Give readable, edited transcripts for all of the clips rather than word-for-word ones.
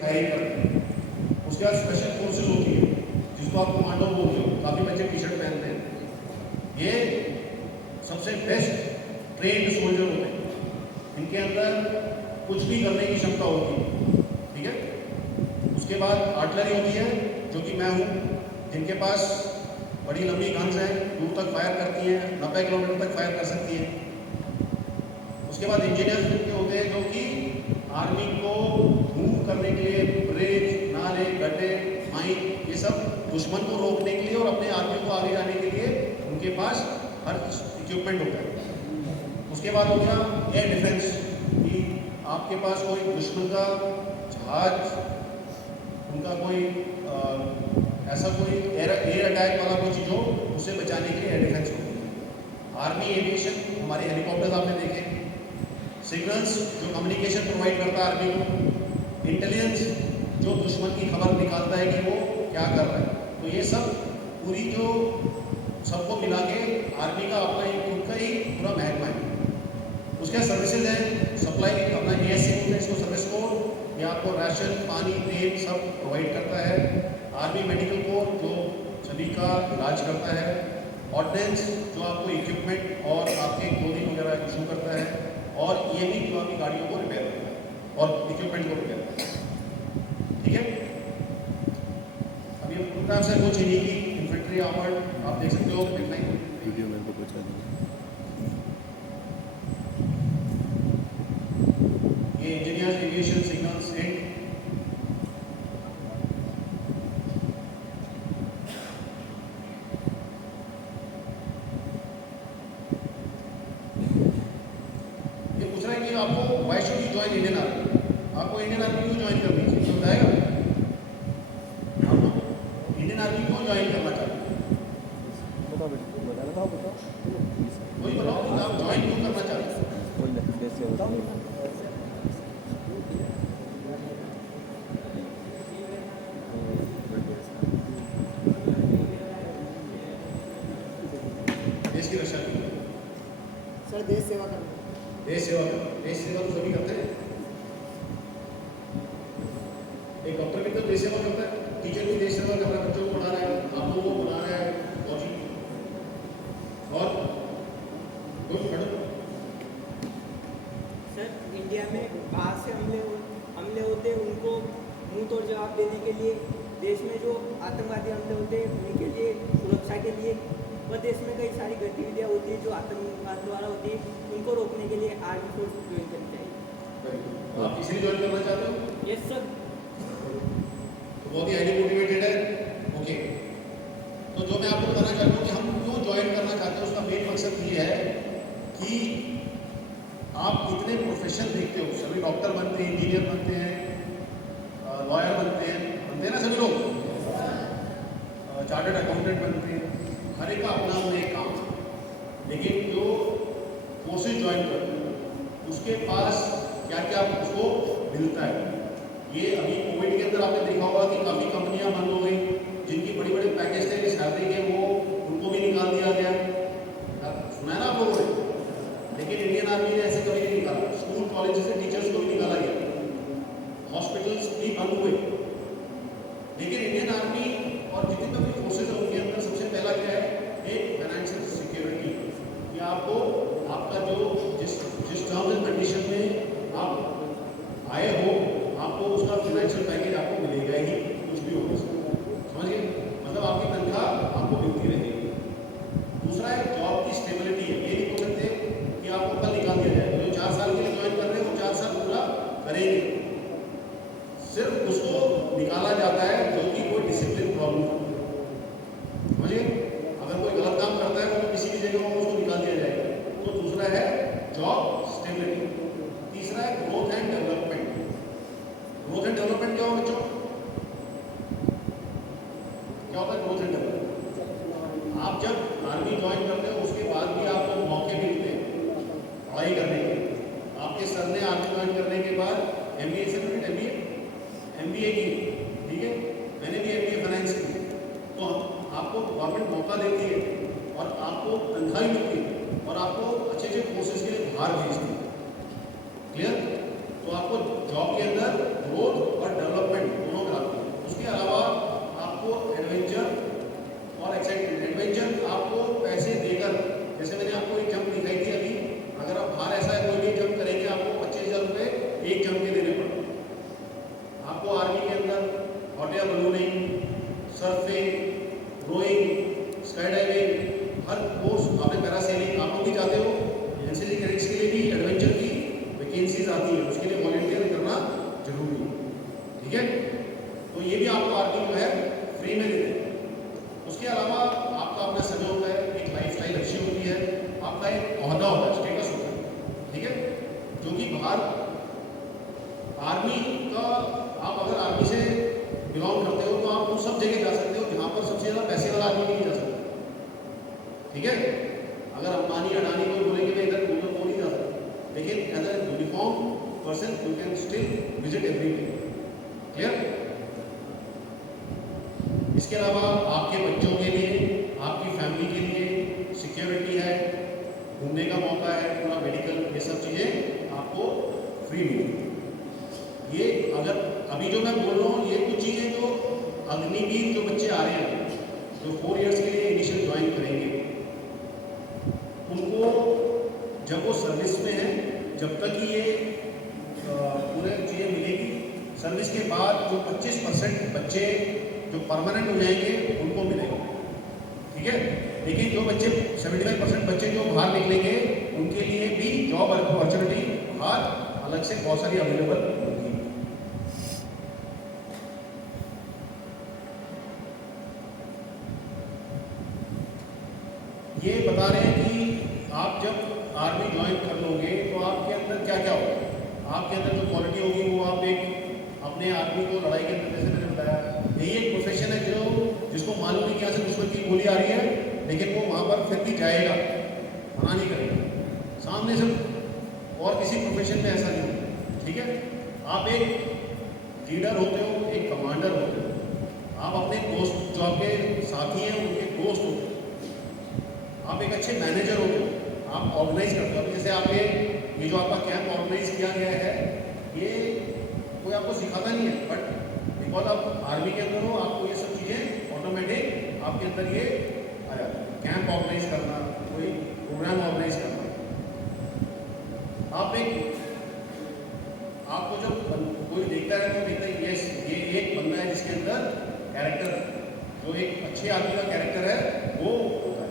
Firing करते हैं। उसके बाद स्पेशल फोर्सेज होती है जिसको आप कमांडो बोलते हो, काफ़ी बच्चे टी शर्ट पहनते हैं। ये सबसे बेस्ट ट्रेन्ड सोल्जर होते हैं, इनके अंदर कुछ भी करने की क्षमता होती है, ठीक है। उसके बाद आर्टिलरी होती है जो कि मैं हूँ, जिनके पास बड़ी लंबी गन्स हैं, दूर तक फायर करती हैं, 90 किलोमीटर तक फायर कर सकती है। उसके बाद इंजीनियर्स होते हैं जो कि आर्मी को मूव करने के लिए ब्रिज, नाले, गड्ढे, माइन, ये सब दुश्मन को रोकने के लिए और अपने आर्मी को आगे जाने के लिए उनके पास हर इक्विपमेंट होता है। उसके बाद हो गया एयर डिफेंस, कि आपके पास कोई दुश्मन का जहाज, उनका कोई ऐसा कोई एयर अटैक वाला कोई चीज़ हो, उसे बचाने के लिए एयर डिफेंस होती है। आर्मी एविएशन, हमारे हेलीकॉप्टर्स आपने देखे। सिग्नल्स, जो कम्युनिकेशन प्रोवाइड करता है आर्मी को। इंटेलिजेंस, जो दुश्मन की खबर निकालता है कि वो क्या कर रहा है। तो ये सब पूरी जो सबको मिला के आर्मी का अपना एक खुद का ही पूरा महकमा है। उसके सर्विसेज हैं, सप्लाई अपना ASC होता है, इसको सर्विस कोर, ये आपको राशन, पानी, तेल सब प्रोवाइड करता है। आर्मी मेडिकल कोर जो सभी का इलाज करता है। ऑर्डिनेंस जो आपको इक्विपमेंट और आपके क्लोथिंग वगैरह इशू करता है। और ये भी जो आपकी गाड़ियों को रिपेयर करता है और इक्विपमेंट को रिपेयर करता है, ठीक है। अभी प्रोग्राम से कुछ इन्हीं की इन्फेंट्री आर्मर्ड आप देख सकते हो, देखना ही वीडियो मेरे को बचा दो। ये इंजीनियर्स एविएशन सिग्नल्स एंड ये पूछ रहा है कि आपको why should you join Indian army, आपको इंडियन आर्मी क्यों ज्वाइन करनी चाहिए, बताएगा आपको इंडियन आर्मी क्यों ज्वाइन करना चाहते हैं? बताओ बेटा, बताओ वही बताओ कि आप ज्वाइन क्यों करना चाहते हैं। बोल दे, कैसे बताओ। देश की रक्षा की, सर देश सेवा करना। देश सेवा करना, देश सेवा तो सभी करते हैं। एक डॉक्टर भी तो देश सेवा करता है, टीचर भी देश सेवा कर रहा है, बच्चों को पढ़ा रहा है, आप लोगों को पढ़ा रहा है, फौजी और कोई खड़ो। सर इंडिया में बाहर से हमले होते हैं, उनको मुंह तोड़ जवाब देने के लिए, देश में जो आतंकवादी हमले होते हैं उनके लिए सुरक्षा के लिए, व देश में कई सारी गतिविधियाँ होती है जो आतंकवाद द्वारा होती है, उनको रोकने के लिए आर्मी फोर्स ज्वाइन करनी चाहिए। आप इसलिए ज्वाइन करना चाहते हो? Yes sir. तो बहुत ही हाईली मोटिवेटेड है, ओके। तो जो मैं आपको बताना चाहता हूँ कि हम क्यों ज्वाइन करना चाहते हैं, उसका मेन मकसद ये है कि आप इतने प्रोफेशन देखते हो, सभी डॉक्टर बनते हैं, इंजीनियर बनते हैं, लॉयर बनते हैं ना सभी लोग, चार्टर्ड अकाउंटेंट बनते हैं, हर एक का अपना अपना एक काम है। लेकिन जो फोर्सेज ज्वाइन करते हैं उसके पास क्या क्या उसको मिलता है। ये अभी कोविड के अंदर आपने देखा होगा कि काफ़ी कंपनियां बंद हो गई, जिनकी बड़ी बड़े पैकेज थे सैलरी के, वो उनको भी निकाल दिया गया, सुना है ना आप लोगों ने। लेकिन इंडियन आर्मी ने ऐसे कभी नहीं निकाला, स्कूल कॉलेज से टीचर्स को भी निकाला गया, हॉस्पिटल्स भी बंद हुए। लेकिन इंडियन आर्मी और जितने भी फोर्सेज हैं उनके अंदर सबसे पहला क्या है, एक फाइनेंशियल सिक्योरिटी, कि आपको आपका जो जिस टर्म्स एंड कंडीशन में आप आए हो, आपको उसका फाइनेंशियल पैकेज आपको मिलेगा ही, कुछ भी होगा, समझिए, मतलब आपकी तनख्वाह आपको मिलती रहेगी। दूसरा है जॉब की स्टेबिलिटी है, ये नहीं बोल सकते कि आपको कल निकाल दिया जाएगा। जो 4 साल के लिए ज्वाइन कर रहे हैं वो 4 साल पूरा करेंगे, सिर्फ उसको निकाला जाता है जो कि कोई डिसिप्लिन प्रॉब्लम हो, समझिए, अगर कोई गलत काम करता है तो किसी भी जगह में उसको निकाल दिया जाएगा। तो दूसरा है जॉब स्टेबिलिटी। तीसरा है growth and development. Growth and development क्या हो बच्चों, क्या होता है ग्रोथ एंड डेवलपमेंट? आप जब आर्मी ज्वाइन करते हो उसके बाद भी आपको मौके मिलते हैं पढ़ाई करने के। आपके सर ने आर्मी ज्वाइन करने के बाद MBA से MBA की, ठीक है, मैंने भी MBA फाइनेंस की, तो आपको गवर्नमेंट मौका देती है और आपको तनख्वाह मिलती है और आपको अच्छे अच्छे कोर्सेज के लिए बाहर भेजती है, क्लियर। तो आपको जॉब के अंदर ग्रोथ और development hot air ballooning, surfing, rowing, sky diving, हर कोर्स आपने पैरासेलिंग, आप लोग भी चाहते हो एनसीसी कैडेट्स के लिए भी एडवेंचर की वैकेंसीज आती है, उसके लिए वॉलंटियर करना जरूरी है, ठीक है। तो ये भी आपको आर्मी जो है फ्री में देते हैं। उसके अलावा आपका अपना समय होता है, एक लाइफस्टाइल अच्छी होती है, आपका एक ओहदा होता है, स्टेटस होता है, ठीक है, जो कि बाहर आर्मी का, आप अगर आर्मी से बिलोंग करते हो तो आप उन सब जगह जा सकते हो जहाँ पर सबसे ज़्यादा पैसे वाला आदमी नहीं जा सकता, ठीक है। अगर अंबानी अडानी को बोलेंगे मैं इधर उधर वो नहीं जा सकता, लेकिन as a uniform person you can still visit everywhere, clear. इसके अलावा आपके बच्चों के लिए, आपकी फैमिली के लिए सिक्योरिटी है, घूमने का मौका है, पूरा मेडिकल, ये सब चीज़ें आपको फ्री मिलेगी। ये अगर अभी जो मैं बोल रहा हूँ ये कुछ चीज़ें जो अग्निवीर जो बच्चे आ रहे हैं, जो 4 इयर्स के लिए इनिशियल ज्वाइन करेंगे, उनको जब वो सर्विस में है, जब तक ये पूरे चीज़ें मिलेगी, सर्विस के बाद जो 25% बच्चे जो परमानेंट हो जाएंगे उनको मिलेगा, ठीक है। लेकिन जो बच्चे 75% बच्चे जो बाहर निकलेंगे उनके लिए भी जॉब अपॉर्चुनिटी बाहर अलग से बहुत सारी अवेलेबल होगी। ये बता रहे हैं कि आप जब आर्मी ज्वाइन कर लोगे तो आपके अंदर क्या क्या होगा, आपके अंदर जो क्वालिटी होगी वो आप एक अपने आदमी को लड़ाई के अंदर, जैसे मैंने बताया, यही एक प्रोफेशन है जो जिसको मालूम नहीं कि यहाँ से दुश्मन की गोली आ रही है, लेकिन वो वहाँ पर फिर भी जाएगा, मना नहीं करेगा सामने से। और किसी प्रोफेशन में ऐसा नहीं है, ठीक है। आप एक लीडर होते हो, एक कमांडर होते हो, आप अपने दोस्त जो आपके साथी हैं उनके दोस्त होते हो, आप एक अच्छे मैनेजर होते हो, आप ऑर्गेनाइज करते हो। जैसे आप ये जो आपका कैंप ऑर्गेनाइज किया गया है, ये कोई आपको सिखाता नहीं है, बट बिकॉज आप आर्मी के अंदर हो, आपको ये सब चीज़ें ऑटोमेटिक आपके अंदर ये आ जाता है। कैंप ऑर्गेनाइज करना, कोई प्रोग्राम ऑर्गेनाइज करना, आप एक, आपको जब कोई देखता है तो देखता है ये एक बंदा है जिसके अंदर कैरेक्टर है, जो एक अच्छे आदमी का कैरेक्टर है वो होता है,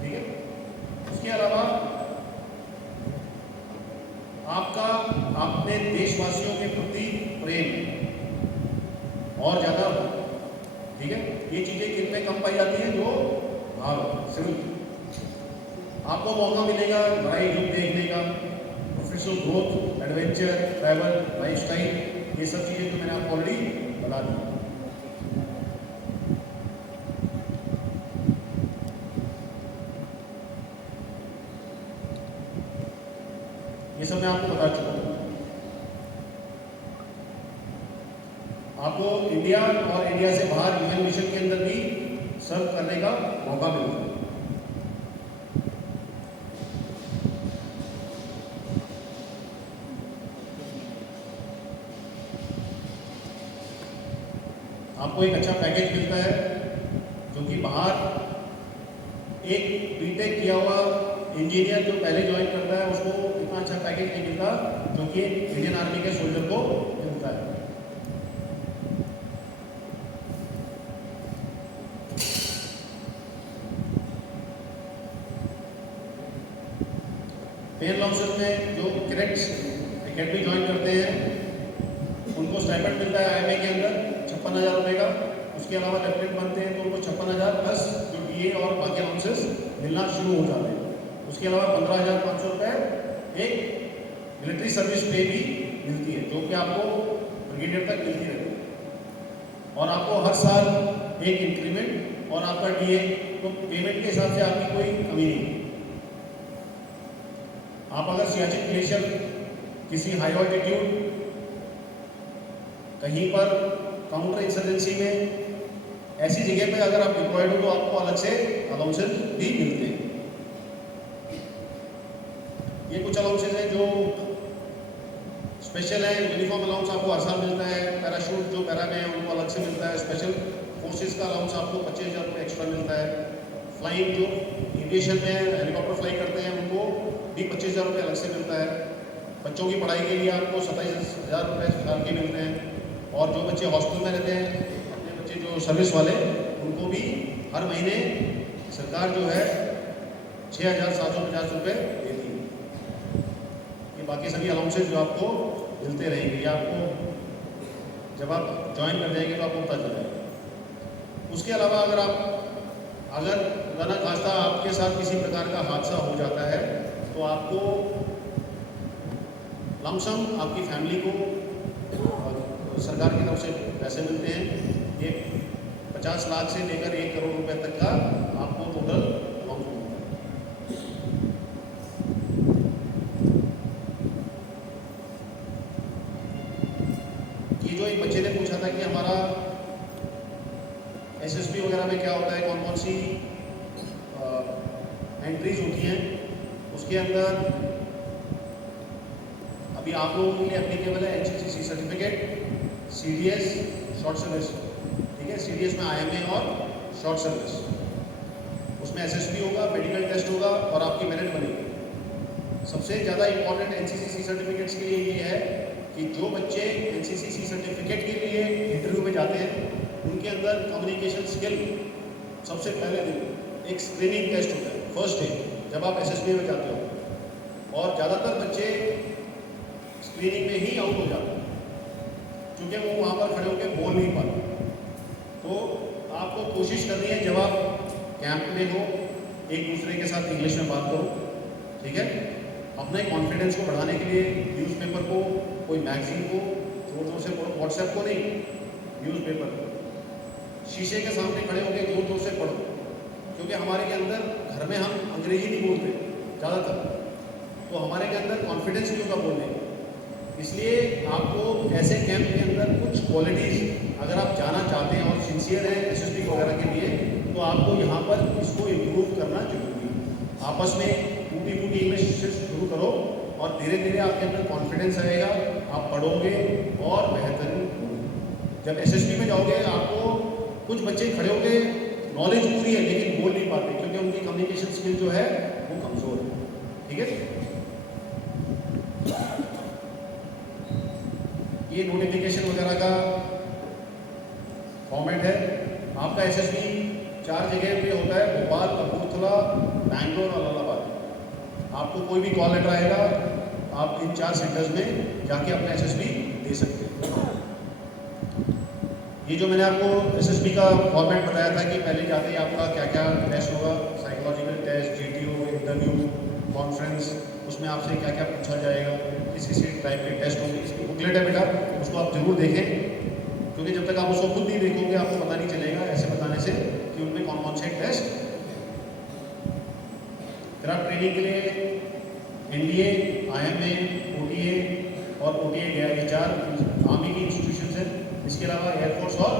ठीक है। उसके अलावा आपका अपने देशवासियों के प्रति प्रेम और ज़्यादा, ठीक है। ये चीज़ें किन में कम पाई जाती हैं, जो बाहर सिविल, आपको मौका मिलेगा लड़ाई युद्ध देखने का, professional growth, adventure, travel, lifestyle, ये सब चीज़ें जो मैंने आपको ऑलरेडी बता दी। ये सब मैं आपको बता चुका हूँ। आपको इंडिया और इंडिया से बाहर यूएन मिशन के अंदर भी सर्व करने का मौका मिलता है। आपको एक अच्छा पैकेज मिलता है, जो कि बाहर एक बीटेक किया हुआ इंजीनियर जो पहले ज्वाइन करता है उसको इतना अच्छा पैकेज नहीं मिलता जो कि इंडियन आर्मी के सोल्जर को मिलता है। पेन लॉन्सर में जो कैडेट्स एकेडमी ज्वाइन करते हैं उनको स्टाइपेंड मिलता है आईएमए के अंदर 56,000 रुपये का। उसके अलावा लेफ्टिनेंट बनते हैं तो उनको 56,000 प्लस जो डीए और बाकी अलाउंसेस मिलना शुरू हो जाते हैं। उसके अलावा 15,500 रुपये एक मिलिट्री सर्विस पे भी मिलती है, जो कि आपको ब्रिगेडियर तक मिलती रहती है। और आपको हर साल एक इंक्रीमेंट और आपका डीए, तो पेमेंट के हिसाब से आपकी कोई कमी नहीं। आप अगर सियाचिन ग्लेशियर किसी हाई ऑल्टीट्यूड कहीं पर काउंटर इंसर्जेंसी में ऐसी जगह पे अगर आप डिप्लॉयड हो तो आपको अलग से अलाउंसेस भी मिलते हैं। ये कुछ अलाउंसेस हैं जो स्पेशल है। यूनिफॉर्म अलाउंस आपको हर साल मिलता है। पैराशूट जो पैरा में है उनको अलग से मिलता है। स्पेशल फोर्सेस का अलाउंस आपको 25,000 रुपये एक्स्ट्रा मिलता है। फ्लाइंग जो एविएशन में हेलीकॉप्टर फ्लाई करते हैं उनको भी 25,000 रुपये अलग से मिलता है। बच्चों की पढ़ाई के लिए आपको 27,000 रुपये साल के मिलते हैं। और जो बच्चे हॉस्टल में रहते हैं जो सर्विस वाले, उनको भी हर महीने सरकार जो है 6,750 रुपये देती है। ये बाकी सभी अलाउंसेज जो आपको मिलते रहेंगे, ये आपको जब आप ज्वाइन कर जाएंगे तो आपको पता चल जाएगा। उसके अलावा अगर खुदा ना खास्ता आपके साथ किसी प्रकार का हादसा हो जाता है तो आपको लमसम आपकी फैमिली को सरकार की तरफ से पैसे मिलते हैं। ये 50 लाख से लेकर 1 करोड़ रुपए तक का आपको टोटल अमाउंट मिलता है। ये जो एक बच्चे ने पूछा था कि हमारा एसएसबी वगैरह में क्या होता है, कौन कौन सी एंट्रीज होती हैं, उसके अंदर अभी आप लोगों के लिए एप्लीकेबल है HCC certificate, CDS, short service. ठीक है, सीडीएस में आईएमए और शॉर्ट सर्विस, उसमें एसएसबी होगा, मेडिकल टेस्ट होगा और आपकी मेरिट बनेगी। सबसे ज़्यादा इंपॉर्टेंट एनसीसीसी सर्टिफिकेट्स के लिए ये है कि जो बच्चे एनसीसीसी सर्टिफिकेट के लिए इंटरव्यू में जाते हैं उनके अंदर कम्युनिकेशन स्किल सबसे पहले दिन एक स्क्रीनिंग टेस्ट होता है फर्स्ट डे जब आप एसएसबी में जाते हो, और ज़्यादातर बच्चे स्क्रीनिंग में ही आउट हो जाते हैं क्योंकि वो वहाँ पर खड़े होकर बोल नहीं पाते। तो आपको कोशिश करनी है जब आप कैंप में हो एक दूसरे के साथ इंग्लिश में बात करो। ठीक है, अपने कॉन्फिडेंस को बढ़ाने के लिए न्यूज़पेपर को, कोई मैगजीन को जोर जोर से पढ़ो, व्हाट्सएप को नहीं, न्यूज़पेपर को। शीशे के सामने खड़े होकर जोर जोर से पढ़ो, क्योंकि हमारे के अंदर घर में हम अंग्रेजी नहीं बोलते ज़्यादातर, तो हमारे के अंदर कॉन्फिडेंस नहीं होगा बोलने का। इसलिए आपको ऐसे कैंप के अंदर कुछ क्वालिटीज़ अगर आप जाना चाहते हैं और सिंसियर हैं एसएसबी वगैरह के लिए, तो आपको यहाँ पर इसको इम्प्रूव करना जरूरी है। आपस में टूटी फूटी इंग्लिश से शुरू करो और धीरे धीरे आपके अंदर कॉन्फिडेंस आएगा, आप पढ़ोगे और बेहतर होगे। जब एसएसबी में जाओगे आपको कुछ बच्चे खड़े होंगे, नॉलेज पूरी है लेकिन बोल नहीं पाते क्योंकि उनकी कम्युनिकेशन स्किल जो है वो कमज़ोर है। ठीक है, ये नोटिफिकेशन वगैरह का फॉर्मेट है। आपका एसएसबी 4 जगह पे होता है, भोपाल, कपूरथला, बैंगलोर और इलाहाबाद। आपको कोई भी कॉल लेटर आएगा, आप इन 4 सेंटर्स में जाके अपना एसएसबी दे सकते हैं। ये जो मैंने आपको एसएसबी का फॉर्मेट बताया था कि पहले जाते ही आपका क्या क्या टेस्ट होगा, psychological test, GTO, interview, conference, उसमें आपसे क्या क्या पूछा जाएगा, किसी टाइप के टेस्ट होंगे। इसकी बुकलेट है बेटा, उसको आप जरूर देखें, क्योंकि जब तक आप उसको खुद नहीं देखोगे आपको पता नहीं चलेगा ऐसे बताने से कि उनमें कौन कौन से टेस्ट। फिर आप ट्रेनिंग के लिए एनडीए, आईएमए, ओटीए और ओटीए गया, ये 4 आर्मी की इंस्टीट्यूशन है। इसके अलावा एयरफोर्स और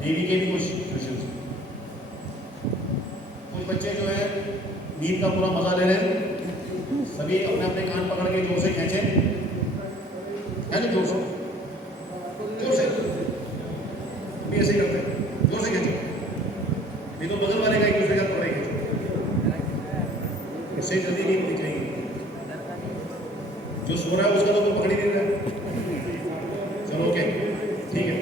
नेवी के भी कुछ इंस्टीट्यूशन हैं। कुछ बच्चे जो है नींद का पूरा मजा ले रहे हैं, सभी अपने अपने कान पकड़ के जोर से खींचे, है ना, जोर से भी ऐसे ही करते हैं, जोर से खींचो, नहीं तो बगल वाले का एक दूसरे का पकड़े खींचो, इससे जल्दी नींद निकलेगी। जो सो रहा है उसका तो पकड़ ही नहीं रहा है। चलो ओके, ठीक है।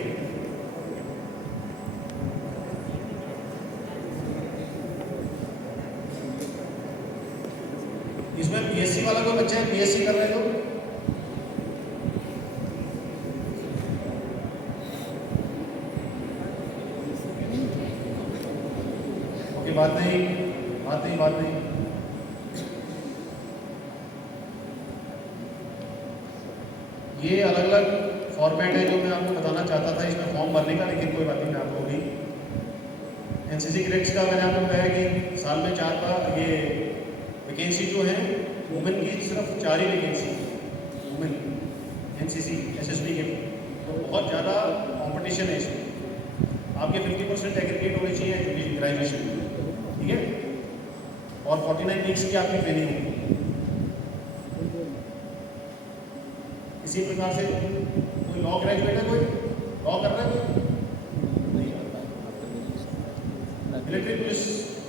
इसमें बीएससी वाला कोई बच्चा है, बीएससी कर रहे हो? ओके, बात नहीं। ये अलग अलग फॉर्मेट है जो मैं आपको बताना चाहता था इसमें फॉर्म भरने का, लेकिन कोई बात नहीं, मैं आपको भी एनसीसी कैडेट्स का मैंने आपको बताया कि साल में 4 बार ये वैकेंसी जो है वुमेन की सिर्फ 4 ही वैकेंसी वुमेन एनसीसी एसएसबी के, तो बहुत ज़्यादा कंपटीशन है इसमें। आपके 50% एग्रीगेट होने चाहिए ग्रेजुएशन, ठीक है, और 49 वीक्स की आपकी ट्रेनिंग होगी। इसी प्रकार से कोई लॉ ग्रेजुएट है, कोई लॉ कर रहा है, कोई नहीं करता। मिलिट्री पुलिस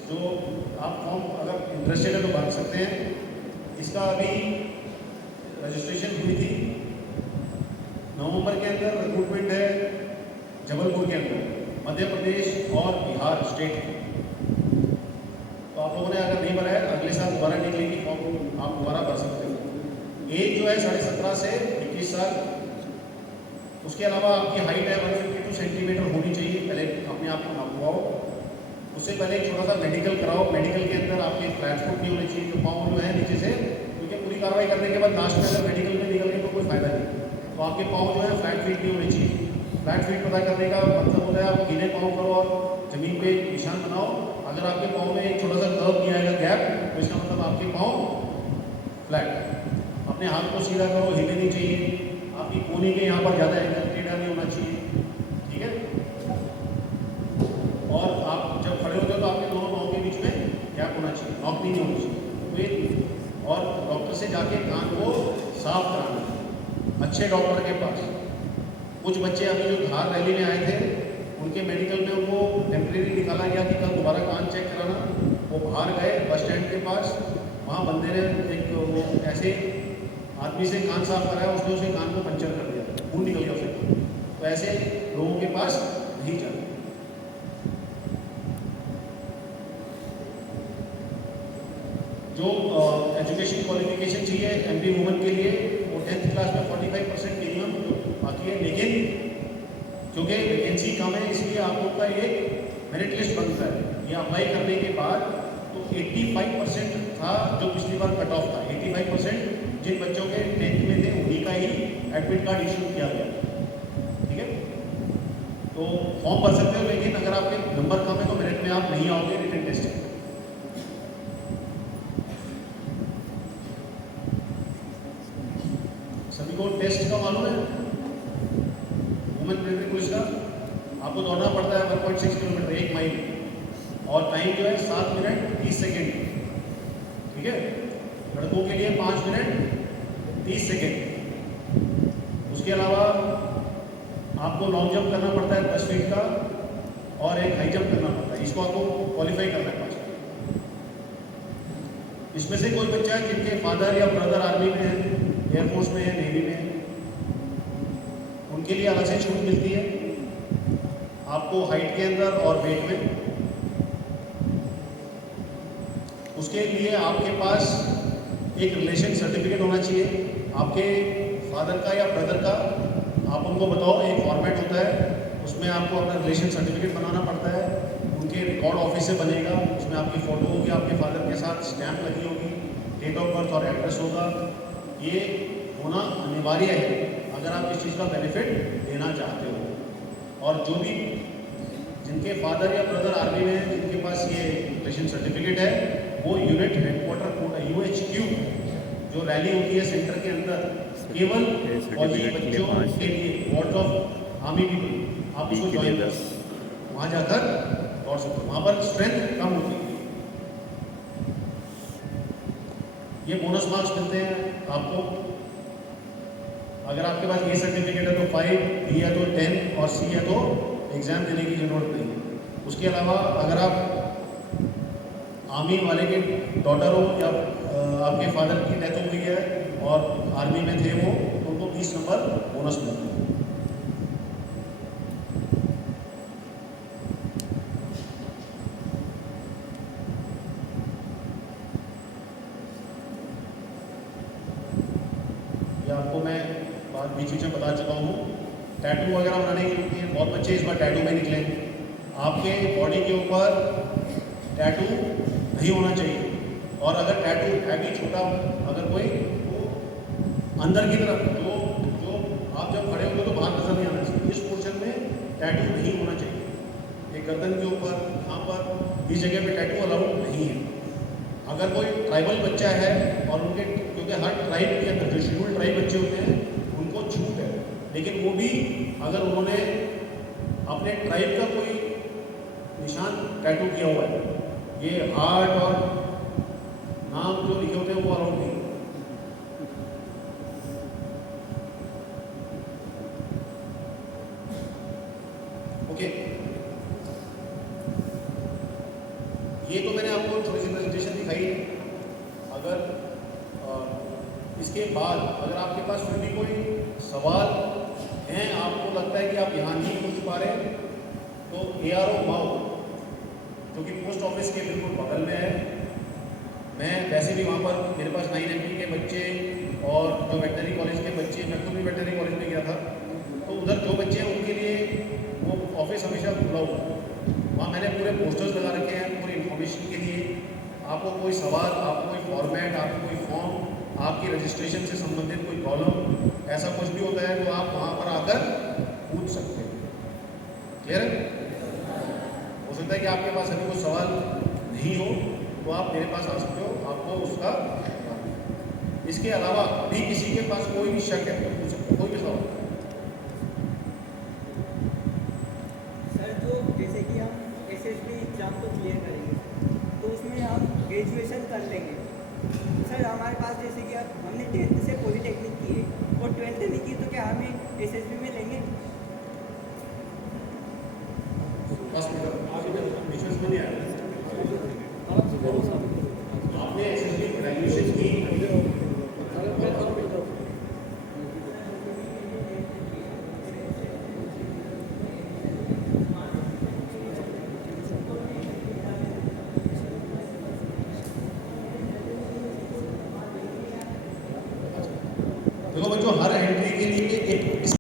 जो आप फॉर्म अगर इंटरेस्टेड है तो भर सकते हैं। इसका अभी रजिस्ट्रेशन हुई थी नवंबर के अंदर, रिक्रूटमेंट है जबलपुर के अंदर, मध्य प्रदेश और बिहार स्टेट है। तो आप लोगों ने अगर नहीं भरा है अगले साल दोबारा निकलेगी फॉर्म, आप दोबारा भर सकते हो। एज जो है 17.5 से 21 साल। उसके अलावा आपकी हाइट है 152 सेंटीमीटर होनी चाहिए, पहले अपने आप को नापवाओ। उससे पहले एक छोटा सा मेडिकल कराओ। मेडिकल के अंदर आपके फ्लैट फुट नहीं होने चाहिए, जो पाँव जो है नीचे से, क्योंकि पूरी कार्रवाई करने के बाद लास्ट में अगर मेडिकल में निकल गए तो कोई फायदा नहीं। तो आपके पाँव जो है फ्लैट फीट नहीं होने चाहिए। फ्लैट फीट पता करने का मतलब होता है आप गीले पाँव करो और जमीन पे निशान बनाओ। अगर आपके पाँव में एक छोटा सा कर्व नहीं आएगा गैप, तो इसका मतलब आपके पाँव फ्लैट। अपने हाथ को सीधा करो, हिले नहीं चाहिए। आपकी कोहनी के यहाँ पर ज़्यादा एंगल टेढ़ा नहीं होना चाहिए, ठीक है। और आप जब खड़े होते हो तो आपके दोनों पाँव के बीच में गैप होना चाहिए, नॉक नहीं होनी चाहिए। तो और डॉक्टर से जाके कान को साफ कराना, अच्छे डॉक्टर के पास। कुछ बच्चे अभी जो धार रैली में आए थे, उनके मेडिकल में उनको टेम्परेरी निकाला गया कि कल दोबारा कान चेक कराना। वो बाहर गए बस स्टैंड के पास, वहाँ बंदे ने एक वो ऐसे आदमी से कान साफ कराया, उसने उसे कान को पंचर कर दिया, खून निकल गया उसे। तो ऐसे लोगों के पास नहीं जाना। जो एजुकेशन क्वालिफिकेशन चाहिए एमपी वुमेन के लिए, वो 10th क्लास में 45% मिनिमम जो बाकी है। लेकिन क्योंकि वैकेंसी कम है इसलिए आप लोग का ये मेरिट लिस्ट बनता है। ये अप्लाई करने के बाद तो 85% था जो पिछली बार कट ऑफ था। 85% जिन बच्चों के 10th में थे उन्हीं का ही एडमिट कार्ड इशू किया गया, ठीक है। तो फॉर्म भर सकते हो, लेकिन अगर आपके नंबर कम है तो मेरिट में आप नहीं आओगे रिटन टेस्ट में। सभी को टेस्ट का मालूम है, वुमेन मिलिट्री पुलिस का। आपको दौड़ना पड़ता है 1.6 किलोमीटर, 1 माइल, और टाइम जो है 7 मिनट 30 सेकेंड, ठीक है। लड़कों के लिए 5 मिनट 30 सेकेंड। उसके अलावा आपको लॉन्ग जंप करना पड़ता है 10 फीट का, और एक हाई जंप करना पड़ता है। इसको आपको क्वालिफाई करना है 5 मिनट। इसमें से कोई बच्चा है जिनके फादर या ब्रदर आर्मी में है, एयरफोर्स में है, नेवी में है, उनके लिए अलग से छूट मिलती है आपको हाइट के अंदर और वेट में। उसके लिए आपके पास एक रिलेशन सर्टिफिकेट होना चाहिए, आपके फादर का या ब्रदर का। आप उनको बताओ, एक फॉर्मेट होता है, उसमें आपको अपना रिलेशन सर्टिफिकेट बनाना पड़ता है। उनके रिकॉर्ड ऑफिस से बनेगा, उसमें आपकी फ़ोटो होगी, आपके फादर के साथ स्टैंप लगी होगी, डेट ऑफ बर्थ और एड्रेस होगा। ये होना अनिवार्य है अगर आप इस चीज़ का बेनिफिट लेना चाहते हो। और जो भी जिनके फादर या ब्रदर आर्मी में है, जिनके पास ये रिलेशन सर्टिफिकेट है, वो यूनिट हेडक्वार्टर कोड UHQ जो रैली होती है सेंटर के अंदर, केवल फौजी बच्चों के लिए, वॉर्ड ऑफ आर्मी पीपल, आप उसको ज्वाइन कर वहाँ जाकर दौड़ सकते हो। वहाँ पर स्ट्रेंथ कम होती है। ये बोनस मार्क्स मिलते हैं आपको। अगर आपके पास ये सर्टिफिकेट है तो 5, B है तो 10 और C है तो एग्ज़ाम देने की ज़रूरत नहीं है। उसके अलावा अगर आप आर्मी वाले के डॉटर हो या आपके फादर की डेथ हो गई है और आर्मी में थे वो, तो उनको 20 नंबर बोनस मिलते हैं। ये आपको मैं बात भी चीज़ें बता चुका हूँ। टैटू वगैरह बनाने की होती है, बहुत बच्चे इस बार टैटू में निकले। आपके बॉडी के ऊपर टैटू नहीं होना चाहिए, और अगर टैटू है भी छोटा अगर कोई, तो अंदर की तरफ जो आप जब खड़े होते हो तो बाहर नजर नहीं आना चाहिए। इस पोर्शन में टैटू नहीं होना चाहिए। एक गर्दन के ऊपर, यहाँ पर, इस जगह पे टैटू अलाउड नहीं है। अगर कोई ट्राइबल बच्चा है और उनके, क्योंकि हर ट्राइब के अंदर जो शेड्यूल्ड ट्राइब बच्चे होते हैं उनको छूट है, लेकिन वो भी अगर उन्होंने अपने ट्राइब का कोई निशान टैटू किया हुआ है, ये हार्ट और नाम जो लिखे होते हैं वो अलाउड नहीं। ओके, ये तो मैंने आपको थोड़ी सी प्रेजेंटेशन दिखाई। अगर इसके बाद अगर आपके पास फिर भी कोई सवाल हैं, आपको लगता है कि आप यहाँ नहीं पूछ पा रहे, तो ARO माओ जो कि पोस्ट ऑफिस के बिल्कुल बगल में है, मैं वैसे भी वहाँ पर मेरे पास 9MP के बच्चे और जो वेटनरी कॉलेज के बच्चे, मैं खुद भी वेटनरी कॉलेज में गया था, तो उधर जो बच्चे हैं उनके लिए वो ऑफिस हमेशा खुला हुआ है। वहाँ मैंने पूरे पोस्टर्स लगा रखे हैं पूरी इन्फॉर्मेशन के लिए। आपको कोई सवाल, आपको कोई फॉर्मेट, आपको कोई फॉर्म, आपकी रजिस्ट्रेशन से संबंधित कोई प्रॉब्लम, ऐसा कुछ भी होता है तो आप वहाँ पर आकर पूछ सकते हैं। क्लियर है? हो सकता है कि आपके पास अभी कोई सवाल नहीं हो तो आप मेरे पास आ सकते हो, आपको उसका। इसके अलावा भी किसी के पास कोई भी शक है तो पूछ सकते हो, कोई भी सवाल। सर जो जैसे कि हम SSB एग्ज़ाम तो क्लियर करेंगे तो उसमें हम ग्रेजुएशन कर लेंगे। सर हमारे पास जैसे कि अब हमने 10th से पॉलीटेक्निक की है और 12th नहीं की तो क्या हमें SSB में लेंगे? बस विश्वास में नहीं आया। आपने SSB ग्रेजुएशन की, देखो बच्चों, हर एंट्री के लिए एक